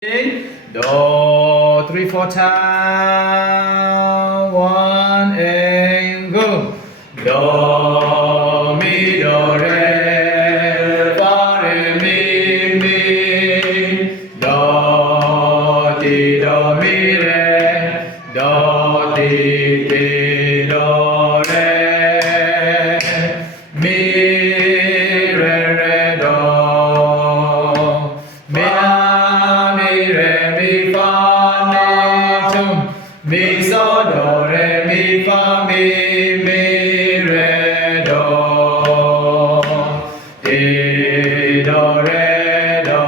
Do, 3, 4 time. 1 and go. Do, mi, do, re, fa, re, mi, mi. Do, ti, do, mi, re. Do, ti, ti, do, re. Mi, re, re, do. Mi, mi so do re mi fa mi re do ti do re do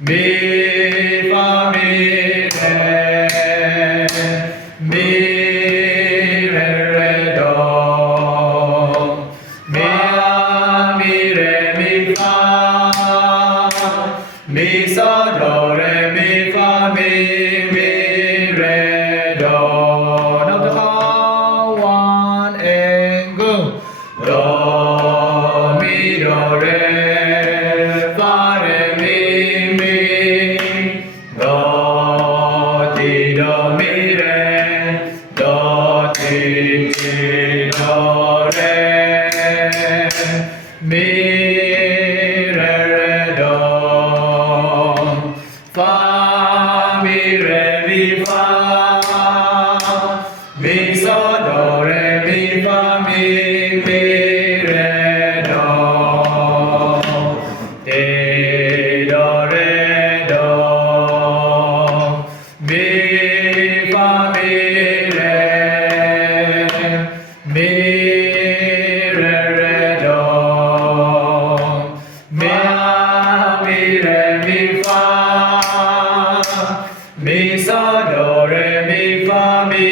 mi fa mi re do mi re mi fa mi so do re mi fa mi re do. Now the call 1 and go. Do mi do re fa re mi do ti do mi re do ti ti do re mi re do fa mi re mi fa mi so do re mi fa mi re do ti do re do mi fa mi re do mi re mi fa mi so do re mi fa mi